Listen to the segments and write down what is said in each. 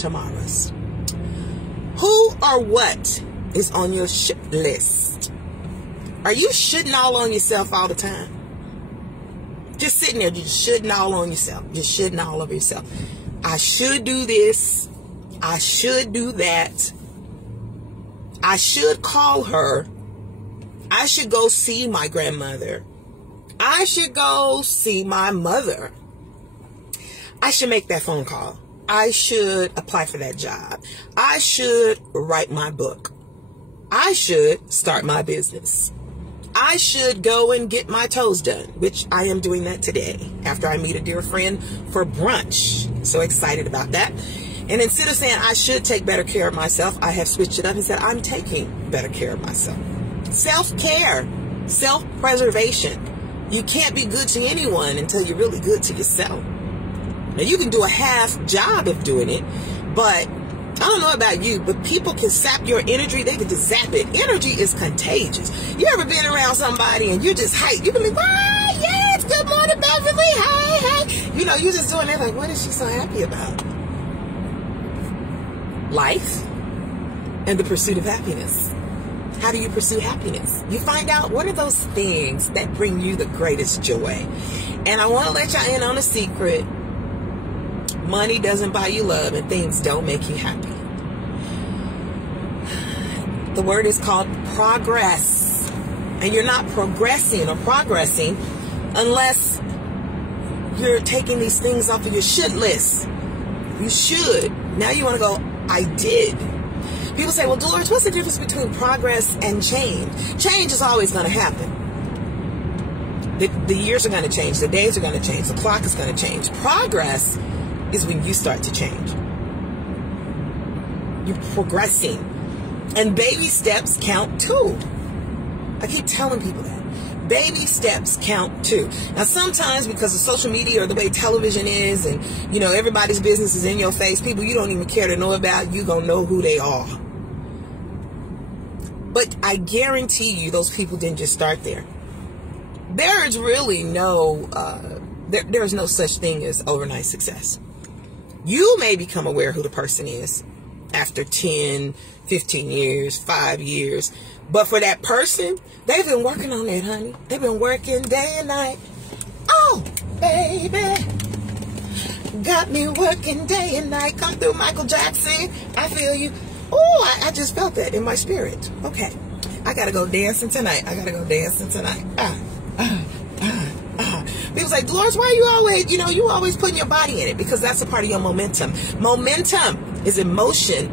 tomorrows. Who or what is on your should list? Are you shitting all on yourself all the time? Just sitting there, just shitting all on yourself. Just shitting all over yourself. I should do this. I should do that. I should call her. I should go see my grandmother. I should go see my mother. I should make that phone call. I should apply for that job. I should write my book. I should start my business. I should go and get my toes done, which I am doing that today after I meet a dear friend for brunch. So excited about that. And instead of saying I should take better care of myself, I have switched it up and said I'm taking better care of myself. Self-care, self-preservation. You can't be good to anyone until you're really good to yourself. Now, you can do a half job of doing it, but I don't know about you, but people can sap your energy. They can just zap it. Energy is contagious. You ever been around somebody and you're just hyped? You can be, why, yes, good morning, Beverly, hey. You know, you're just doing that like, what is she so happy about? Life and the pursuit of happiness. How do you pursue happiness? You find out what are those things that bring you the greatest joy. And I want to let y'all in on a secret. Money doesn't buy you love, and things don't make you happy. The word is called progress. And you're not progressing or progressing unless you're taking these things off of your should list. You should. Now you want to go, I did. People say, well, Dolores, what's the difference between progress and change? Change is always going to happen. The years are going to change. The days are going to change. The clock is going to change. Progress is when you start to change. You're progressing. And baby steps count too. I keep telling people that. Baby steps count too. Now sometimes because of social media or the way television is and, you know, everybody's business is in your face, people you don't even care to know about, you gonna know who they are. But I guarantee you those people didn't just start there. There is really no, there's no such thing as overnight success. You may become aware who the person is after 10, 15 years, 5 years. But for that person, they've been working on it, honey. They've been working day and night. Oh, baby. Got me working day and night. Come through, Michael Jackson. I feel you. Oh, I just felt that in my spirit. Okay. I got to go dancing tonight. People say, Dolores, why are you always, you always putting your body in it? Because that's a part of your momentum. Momentum is emotion,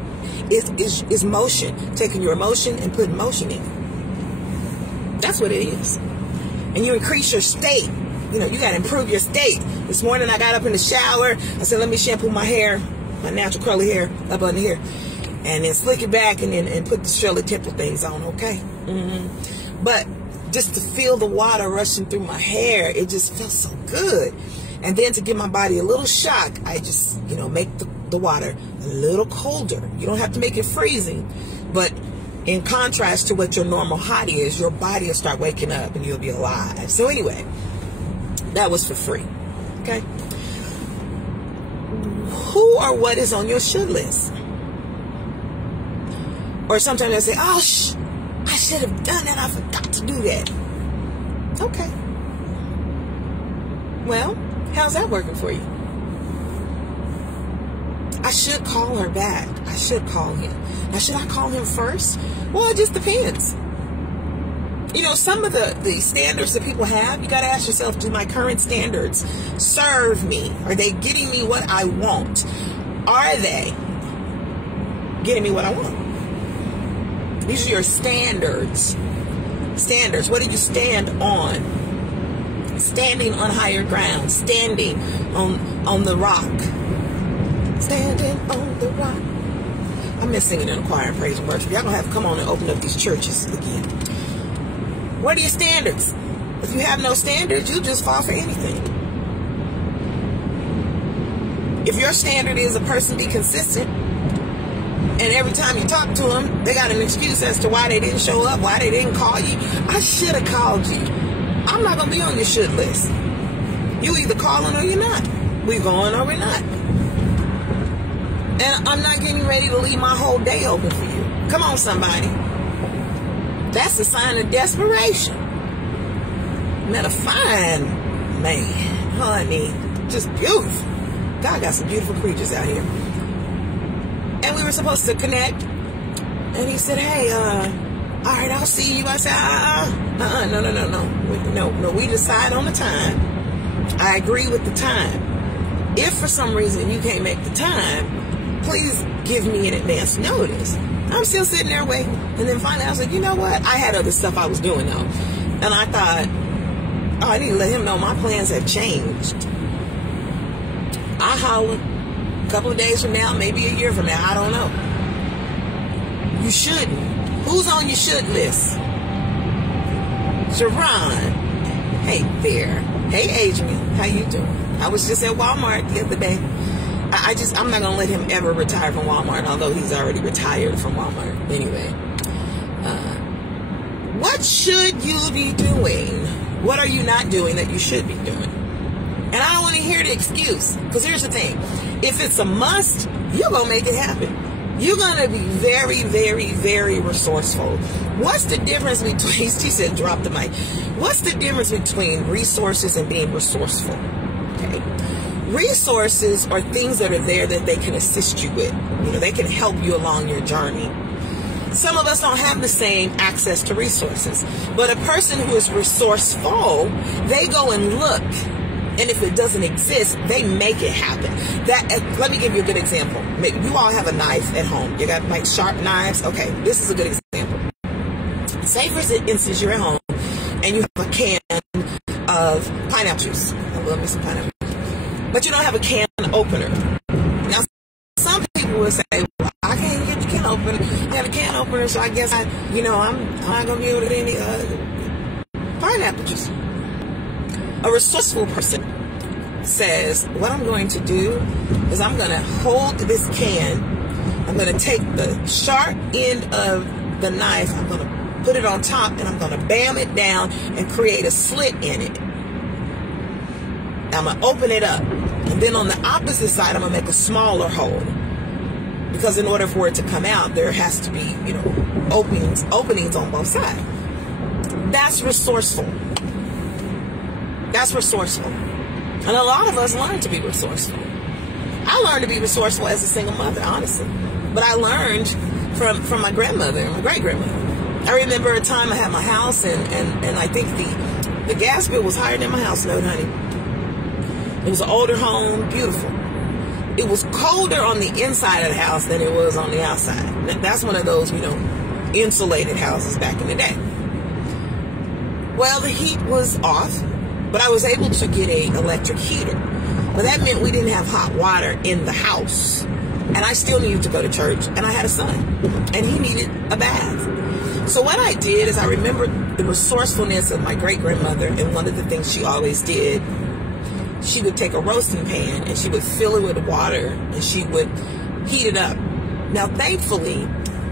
is motion. Taking your emotion and putting motion in it. That's what it is. And you increase your state. You got to improve your state. This morning I got up in the shower. I said, let me shampoo my hair, my natural curly hair up under here. And then slick it back and put the Shirley Temple things on, okay? But just to feel the water rushing through my hair, it just felt so good. And then to give my body a little shock, I just, make the water a little colder. You don't have to make it freezing. But in contrast to what your normal hot is, your body will start waking up and you'll be alive. So anyway, that was for free. Okay? Who or what is on your should list? Or sometimes I say, oh, I should have done that. I forgot to do that. Okay. Well, how's that working for you? I should call her back. I should call him. Now, should I call him first? Well, it just depends. Some of the standards that people have, you got to ask yourself, do my current standards serve me? Are they getting me what I want? Are they getting me what I want? These are your standards. Standards. What do you stand on? Standing on higher ground. Standing on the rock. Standing on the rock. I miss singing in the choir and praise and worship. Y'all gonna have to come on and open up these churches again. What are your standards? If you have no standards, you just fall for anything. If your standard is a person be consistent, and every time you talk to them, they got an excuse as to why they didn't show up, why they didn't call you. I should have called you. I'm not going to be on your should list. You either calling or you're not. We're going or we're not. And I'm not getting ready to leave my whole day open for you. Come on, somebody. That's a sign of desperation. Met a fine man, honey, just beautiful. God got some beautiful creatures out here. And we were supposed to connect. And he said, hey, all right, I'll see you. I said, no. We decide on the time. I agree with the time. If for some reason you can't make the time, please give me an advance notice. I'm still sitting there waiting. And then finally I was like, you know what? I had other stuff I was doing though. And I thought, oh, I need to let him know my plans have changed. I holler a couple of days from now, maybe a year from now. I don't know. You shouldn't. Who's on your should list? Sharon. Hey there. Hey Adrian. How you doing? I was just at Walmart the other day. I'm not going to let him ever retire from Walmart, although he's already retired from Walmart. Anyway, what should you be doing? What are you not doing that you should be doing? And I don't want to hear the excuse, because here's the thing. If it's a must, you're going to make it happen. You're going to be very, very, very resourceful. What's the difference between, she said, drop the mic. What's the difference between resources and being resourceful? Okay. Resources are things that are there that they can assist you with. You know, they can help you along your journey. Some of us don't have the same access to resources. But a person who is resourceful, they go and look. And if it doesn't exist, they make it happen. Let me give you a good example. You all have a knife at home. You got like sharp knives. Okay, this is a good example. Say for instance, you're at home and you have a can of pineapple juice. I love me some pineapple juice. But you don't have a can opener. Now, some people will say, well, I can't get the can opener. I have a can opener, so I guess I'm not going to be able to get any pineapple juice. A resourceful person says, what I'm going to do is I'm going to hold this can. I'm going to take the sharp end of the knife. I'm going to put it on top, and I'm going to bam it down and create a slit in it. I'm going to open it up. And then on the opposite side, I'm going to make a smaller hole. Because in order for it to come out, there has to be, openings on both sides. That's resourceful. That's resourceful. And a lot of us learn to be resourceful. I learned to be resourceful as a single mother, honestly. But I learned from my grandmother and my great-grandmother. I remember a time I had my house, and I think the gas bill was higher than my house note, honey. It was an older home, beautiful. It was colder on the inside of the house than it was on the outside. That's one of those, insulated houses back in the day. Well, the heat was off, but I was able to get an electric heater. But that meant we didn't have hot water in the house. And I still needed to go to church, and I had a son, and he needed a bath. So what I did is I remembered the resourcefulness of my great-grandmother, and one of the things she always did, she would take a roasting pan and she would fill it with water and she would heat it up. Now, thankfully,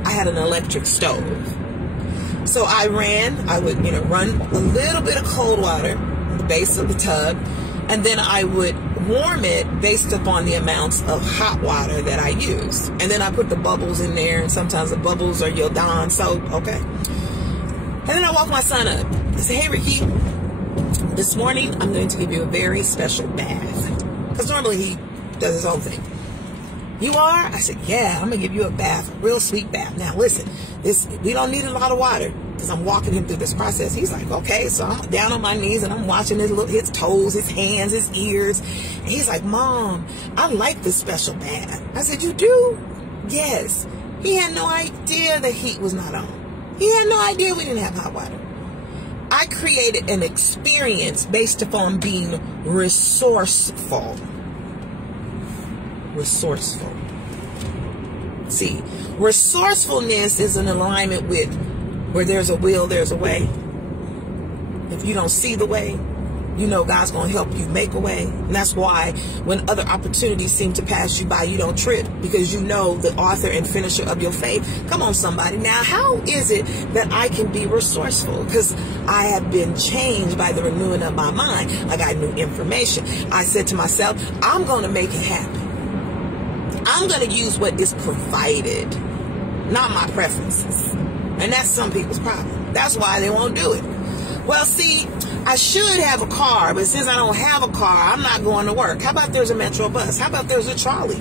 I had an electric stove. So I would, run a little bit of cold water at the base of the tub, and then I would warm it based upon the amounts of hot water that I use. And then I put the bubbles in there, and sometimes the bubbles are Yodan soap, okay? And then I woke my son up. I said, hey, Ricky, this morning, I'm going to give you a very special bath. Because normally he does his own thing. You are? I said, yeah, I'm going to give you a bath, a real sweet bath. Now, listen, we don't need a lot of water because I'm walking him through this process. He's like, okay. So I'm down on my knees and I'm watching his toes, his hands, his ears. And he's like, Mom, I like this special bath. I said, you do? Yes. He had no idea the heat was not on. He had no idea we didn't have hot water. I created an experience based upon being resourceful. Resourceful. See, resourcefulness is in alignment with where there's a will, there's a way. If you don't see the way, God's going to help you make a way. And that's why when other opportunities seem to pass you by, you don't trip, because you know the author and finisher of your faith. Come on, somebody. Now, how is it that I can be resourceful? Because I have been changed by the renewing of my mind. I got new information. I said to myself, I'm going to make it happen. I'm going to use what is provided, not my preferences. And that's some people's problem. That's why they won't do it. Well, see, I should have a car, but since I don't have a car, I'm not going to work. How about there's a Metro bus? How about there's a trolley?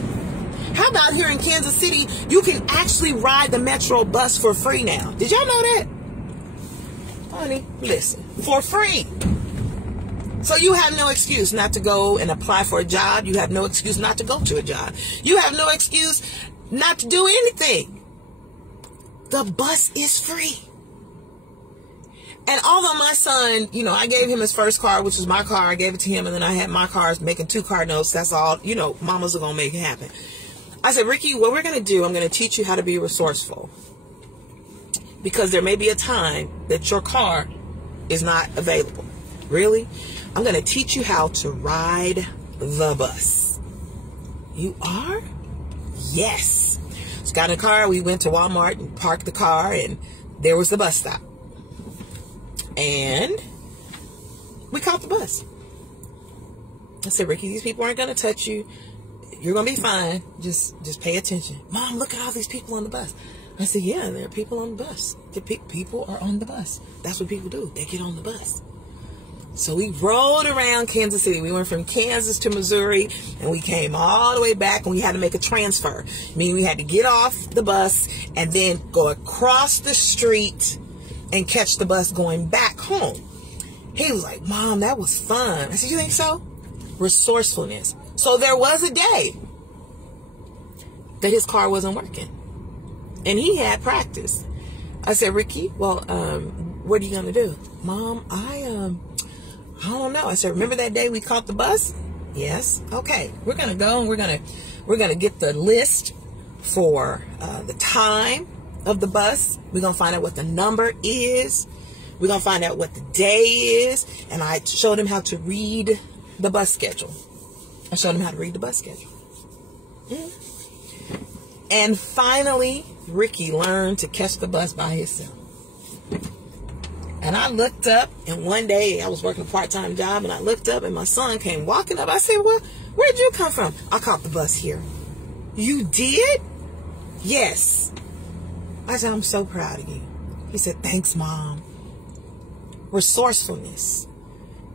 How about here in Kansas City, you can actually ride the Metro bus for free now? Did y'all know that? Honey, listen, for free. So you have no excuse not to go and apply for a job. You have no excuse not to go to a job. You have no excuse not to do anything. The bus is free. And although my son, you know, I gave him his first car, which was my car. I gave it to him, and then I had my cars making 2 car notes. That's all, you know, mamas are going to make it happen. I said, Ricky, what we're going to do, I'm going to teach you how to be resourceful. Because there may be a time that your car is not available. Really? I'm going to teach you how to ride the bus. You are? Yes. So got in a car. We went to Walmart and parked the car, and there was the bus stop. And we caught the bus. I said, Ricky, these people aren't going to touch you. You're going to be fine. Just pay attention. Mom, look at all these people on the bus. I said, yeah, there are people on the bus. People are on the bus. That's what people do. They get on the bus. So we rode around Kansas City. We went from Kansas to Missouri, and we came all the way back, and we had to make a transfer. Meaning we had to get off the bus and then go across the street and catch the bus going back home. He was like, Mom, that was fun. I said, you think so? Resourcefulness. So there was a day that his car wasn't working, and he had practice. I said, Ricky, well, what are you going to do? Mom, I don't know. I said, remember that day we caught the bus? Yes. Okay. We're going to go, and we're going to get the list for the time of the bus. We're going to find out what the number is. We're going to find out what the day is. And I showed him how to read the bus schedule. I showed him how to read the bus schedule. And finally, Ricky learned to catch the bus by himself. And I looked up, and one day I was working a part-time job, and I looked up, and my son came walking up. I said, well, where'd you come from? I caught the bus here. You did? Yes. I said, I'm so proud of you. He said, thanks, Mom. Resourcefulness.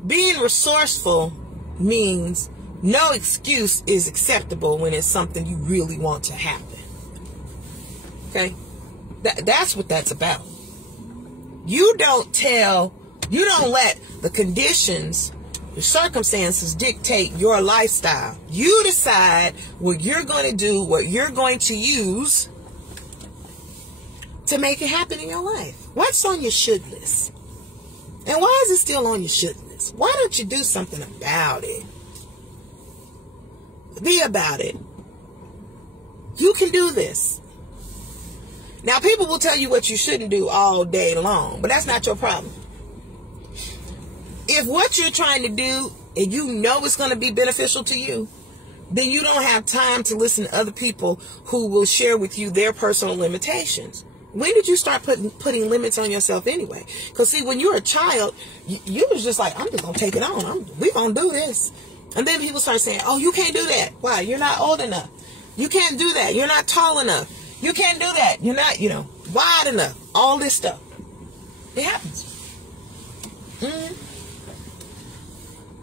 Being resourceful means no excuse is acceptable when it's something you really want to happen. Okay? That's what that's about. You don't let the conditions, the circumstances dictate your lifestyle. You decide what you're going to do, what you're going to use to make it happen in your life. What's on your should list? And why is it still on your should list? Why don't you do something about it? Be about it. You can do this. Now, people will tell you what you shouldn't do all day long, but that's not your problem. If what you're trying to do, and you know it's going to be beneficial to you, then you don't have time to listen to other people who will share with you their personal limitations. When did you start putting limits on yourself anyway? Because, see, when you're a child, you was just like, I'm just going to take it on. We're going to do this. And then people start saying, oh, you can't do that. Why? You're not old enough. You can't do that. You're not tall enough. You can't do that. You're not, wide enough. All this stuff. It happens.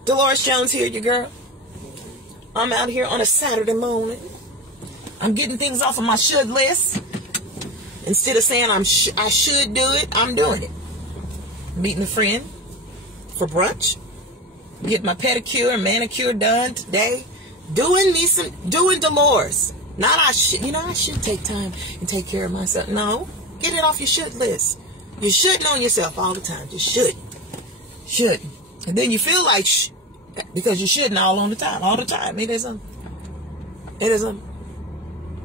Dolores Jones here, your girl. I'm out here on a Saturday morning. I'm getting things off of my should list. Instead of saying I should do it, I'm doing it. Meeting a friend for brunch. Get my pedicure and manicure done today. Doing Dolores. Not I should take time and take care of myself. No, get it off your should list. You're shouldn't on yourself all the time. Just should. And then you feel like because you're shouldn't all the time. It isn't.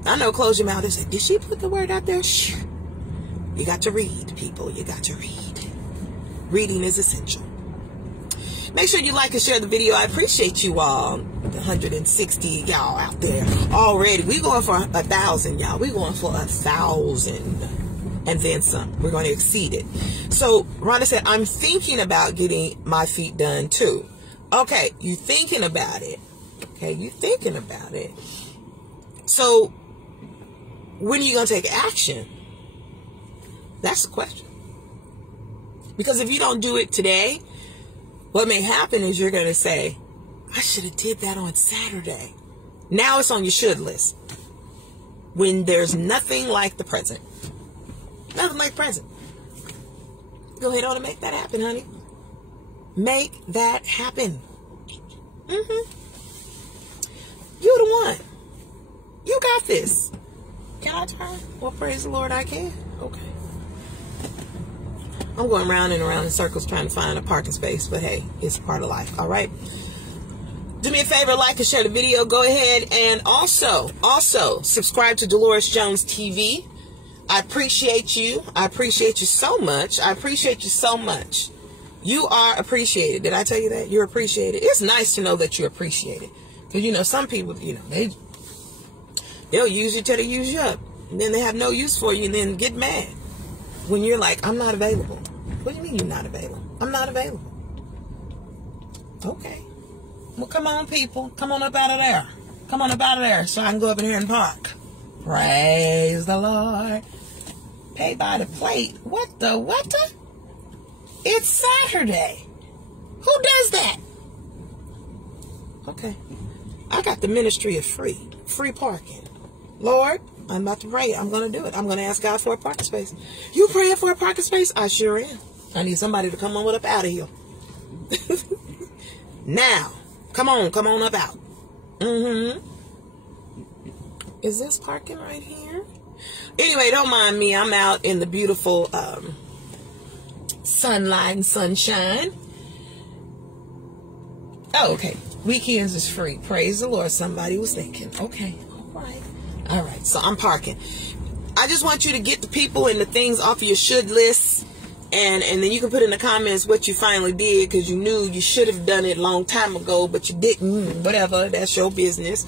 I know, close your mouth and say, did she put the word out there? Shh. You got to read, people. You got to read. Reading is essential. Make sure you like and share the video. I appreciate you all. 160 y'all out there already. We're going for 1,000, y'all. We're going for 1,000 and then some. We're going to exceed it. So Rhonda said, I'm thinking about getting my feet done too. Okay, you thinking about it. Okay, you thinking about it. So when are you going to take action? That's the question. Because if you don't do it today, what may happen is you're going to say, I should have did that on Saturday. Now it's on your should list. When there's nothing like the present. Nothing like present. Go ahead on and make that happen, honey. Make that happen. You're the one. You got this. Can I turn? Well, praise the Lord, I can. Okay. I'm going round and around in circles trying to find a parking space, but hey, it's part of life. All right. Do me a favor, like and share the video. Go ahead and also subscribe to Dolores Jones TV. I appreciate you. I appreciate you so much. I appreciate you so much. You are appreciated. Did I tell you that? You're appreciated. It's nice to know that you're appreciated. Because, you know, some people, you know, they'll use you till they use you up. And then they have no use for you and then get mad. When you're like, I'm not available. What do you mean you're not available? I'm not available. Okay. Well, come on, people. Come on up out of there. Come on up out of there so I can go up in here and park. Praise the Lord. Pay by the plate. What the? It's Saturday. Who does that? Okay. I got the ministry of free parking. Lord, I'm about to pray. I'm going to do it. I'm going to ask God for a parking space. You praying for a parking space? I sure am. I need somebody to come on up out of here. Now, come on up out. Is this parking right here? Anyway, don't mind me. I'm out in the beautiful sunlight and sunshine. Oh, okay. Weekends is free. Praise the Lord. Somebody was thinking. Okay. All right. So I'm parking. I just want you to get the people and the things off of your should list. And then you can put in the comments what you finally did, because you knew you should have done it a long time ago, but you didn't. Whatever. That's your business.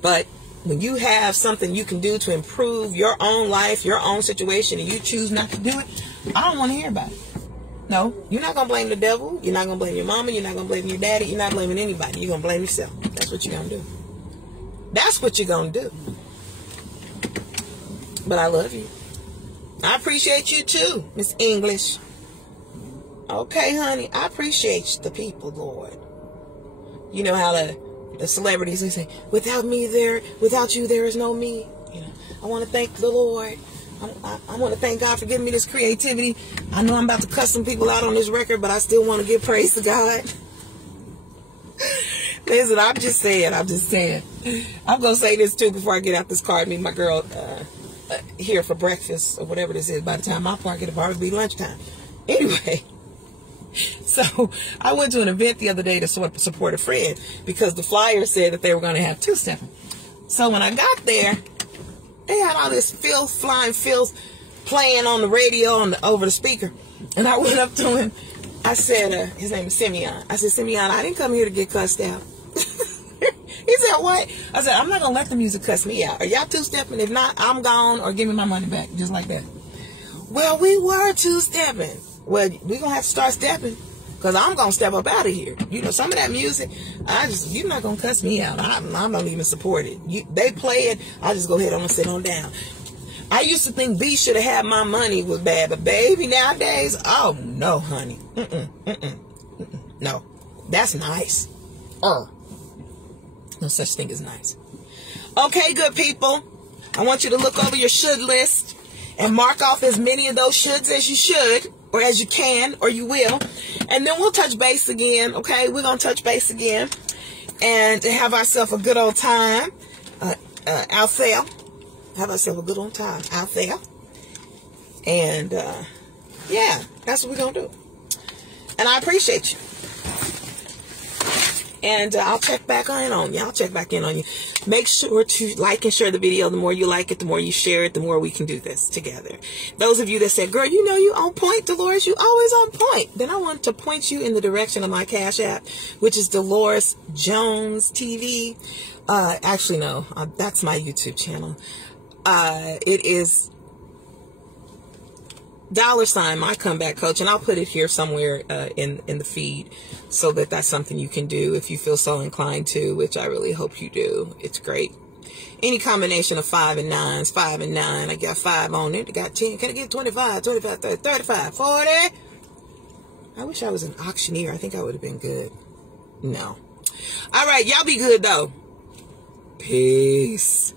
But when you have something you can do to improve your own life, your own situation, and you choose not to do it, I don't want to hear about it. No, you're not going to blame the devil. You're not going to blame your mama. You're not going to blame your daddy. You're not blaming anybody. You're going to blame yourself. That's what you're going to do. That's what you're going to do. But I love you. I appreciate you too, Miss English. Okay, honey. I appreciate the people, Lord. You know how the celebrities, they say, without you, there is no me. You know, I want to thank the Lord. I want to thank God for giving me this creativity. I know I'm about to cuss some people out on this record, but I still want to give praise to God. Listen, I'm just saying. I'm going to say this too before I get out this car and meet my girl here for breakfast or whatever this is. By the time I park, it'll probably be lunchtime. Anyway, so I went to an event the other day to support a friend because the flyer said that they were going to have two-stepping. So when I got there, they had all this flying filth playing on the radio over the speaker. And I went up to him. I said, his name is Simeon. I said, Simeon, I didn't come here to get cussed out. He said, what? I said, I'm not going to let the music cuss me out. Are y'all two-stepping? If not, I'm gone, or give me my money back. Just like that. Well, we were two-stepping. Well, we're going to have to start stepping, because I'm going to step up out of here. You know, some of that music, you're not going to cuss me out. I don't even support it. They play it. I just go ahead and sit on down. I used to think B should have had my money was bad, but baby, nowadays, oh, no, honey. No, that's nice. No such thing as nice. Okay, good people. I want you to look over your should list and mark off as many of those shoulds as you should, or as you can, or you will. And then we'll touch base again, okay? We're going to touch base again and have ourselves a good old time out there. Have ourselves a good old time out there. And, yeah, that's what we're going to do. And I appreciate you. And I'll check back in on you. I'll check back in on you. Make sure to like and share the video. The more you like it, the more you share it, the more we can do this together. Those of you that said, girl, you know you on point, Dolores. You always on point. Then I want to point you in the direction of my Cash App, which is Dolores Jones TV. Actually, no. That's my YouTube channel. It is $ my comeback coach, and I'll put it here somewhere in the feed, so that's something you can do if you feel so inclined to, which I really hope you do. It's great. Any combination of 5 and 9s. 5 and 9. I got 5 on it. I got 10. Can I get 25, 25, 30, 35, 40? I wish I was an auctioneer. I think I would have been good. No. All right. Y'all be good, though. Peace.